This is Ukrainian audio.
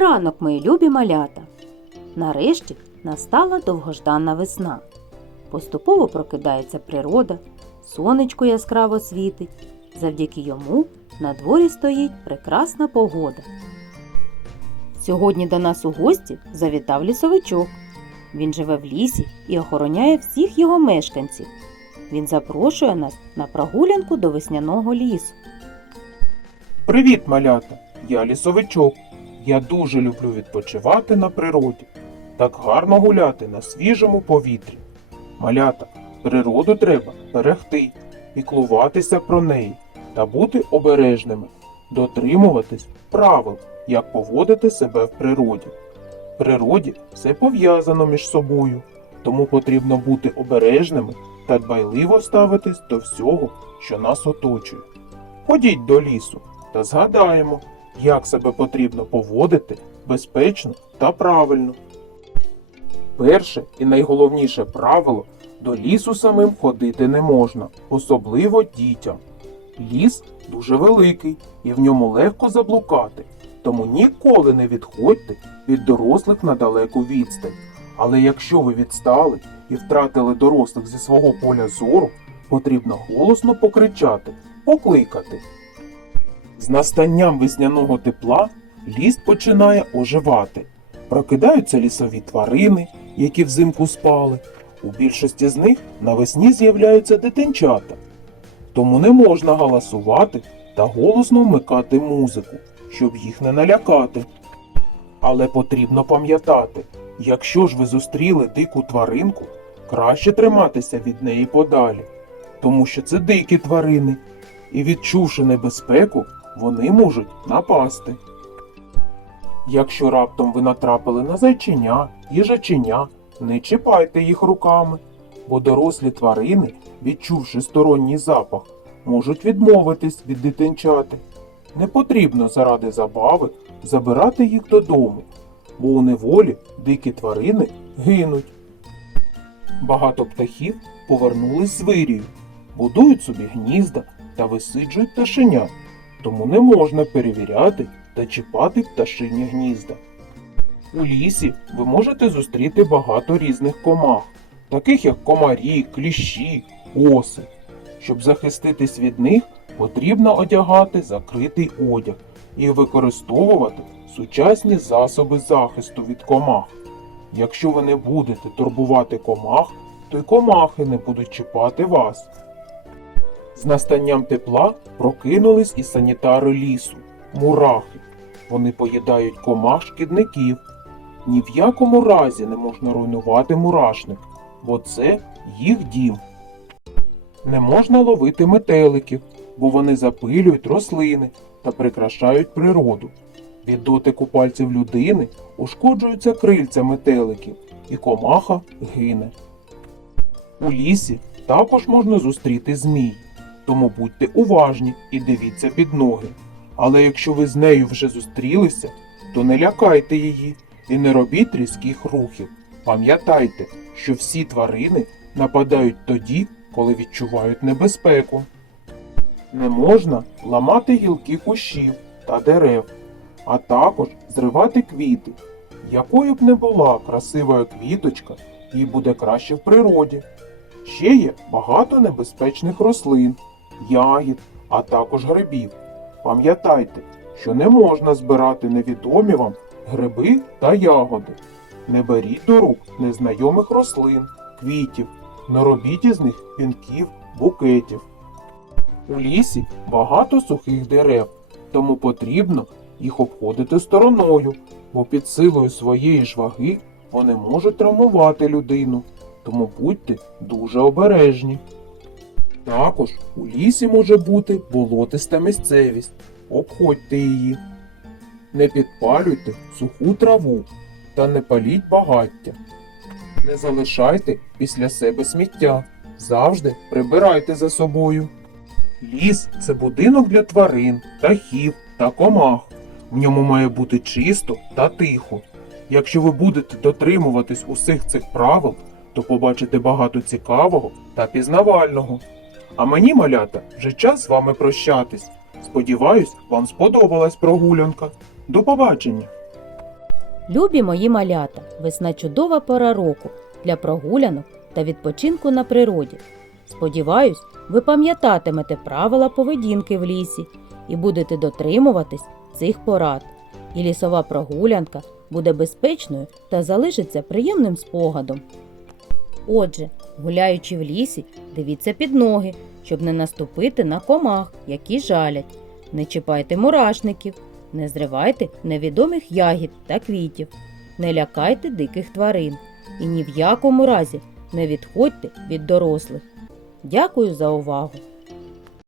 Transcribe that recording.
ранок, мої любі малята! Нарешті настала довгождана весна. Поступово прокидається природа, сонечко яскраво світить. Завдяки йому на дворі стоїть прекрасна погода. Сьогодні до нас у гості завітав лісовичок. Він живе в лісі і охороняє всіх його мешканців. Він запрошує нас на прогулянку до весняного лісу. Привіт, малята! Я лісовичок. Я дуже люблю відпочивати на природі. Так гарно гуляти на свіжому повітрі. Малята, природу треба берегти, піклуватися про неї та бути обережними, дотримуватись правил, як поводити себе в природі. В природі все пов'язано між собою, тому потрібно бути обережними та дбайливо ставитись до всього, що нас оточує. Ходіть до лісу та згадаємо, як себе потрібно поводити безпечно та правильно. Перше і найголовніше правило до лісу самим ходити не можна, особливо дітям. Ліс дуже великий і в ньому легко заблукати, тому ніколи не відходьте від дорослих на далеку відстань. Але якщо ви відстали і втратили дорослих зі свого поля зору, потрібно голосно покричати, покликати. З настанням весняного тепла ліс починає оживати. Прокидаються лісові тварини, які взимку спали. У більшості з них навесні з'являються дитинчата. Тому не можна галасувати та голосно вмикати музику, щоб їх не налякати. Але потрібно пам'ятати, якщо ж ви зустріли дику тваринку, краще триматися від неї подалі, тому що це дикі тварини, і відчувши небезпеку, вони можуть напасти. Якщо раптом ви натрапили на зайченя, їжаченя, не чіпайте їх руками, бо дорослі тварини, відчувши сторонній запах, можуть відмовитись від дитинчати. Не потрібно заради забави забирати їх додому, бо у неволі дикі тварини гинуть. Багато птахів повернулись з вирію, будують собі гнізда та висиджують пташенят, тому не можна перевіряти та чіпати пташині гнізда. У лісі ви можете зустріти багато різних комах, таких як комарі, кліщі, оси. Щоб захиститись від них, потрібно одягати закритий одяг і використовувати сучасні засоби захисту від комах. Якщо ви не будете турбувати комах, то й комахи не будуть чіпати вас. З настанням тепла прокинулись і санітари лісу, мурахи. Вони поїдають комах шкідників. Ні в якому разі не можна руйнувати мурашник, бо це їх дім. Не можна ловити метеликів, бо вони запилюють рослини та прикрашають природу. Від дотику пальців людини ушкоджуються крильця метеликів, і комаха гине. У лісі також можна зустріти змій, тому будьте уважні і дивіться під ноги. Але якщо ви з нею вже зустрілися, то не лякайте її і не робіть різких рухів. Пам'ятайте, що всі тварини нападають тоді, коли відчувають небезпеку. Не можна ламати гілки кущів та дерев, а також зривати квіти. Якою б не була красива квіточка, їй буде краще в природі. Ще є багато небезпечних рослин, ягід, а також грибів. Пам'ятайте, що не можна збирати невідомі вам гриби та ягоди. Не беріть до рук незнайомих рослин, квітів, не робіть із них вінків, букетів. У лісі багато сухих дерев, тому потрібно їх обходити стороною, бо під силою своєї ж ваги вони можуть травмувати людину, тому будьте дуже обережні. Також у лісі може бути болотиста місцевість. Обходьте її. Не підпалюйте суху траву та не паліть багаття. Не залишайте після себе сміття. Завжди прибирайте за собою. Ліс це будинок для тварин, птахів та комах. В ньому має бути чисто та тихо. Якщо ви будете дотримуватись усіх цих правил, то побачите багато цікавого та пізнавального. А мені, малята, вже час з вами прощатись. Сподіваюсь, вам сподобалась прогулянка. До побачення! Любі мої малята, весна чудова пора року для прогулянок та відпочинку на природі. Сподіваюсь, ви пам'ятатимете правила поведінки в лісі і будете дотримуватись цих порад. І лісова прогулянка буде безпечною та залишиться приємним спогадом. Отже, гуляючи в лісі, дивіться під ноги, щоб не наступити на комах, які жалять. Не чіпайте мурашників, не зривайте невідомих ягід та квітів, не лякайте диких тварин і ні в якому разі не відходьте від дорослих. Дякую за увагу!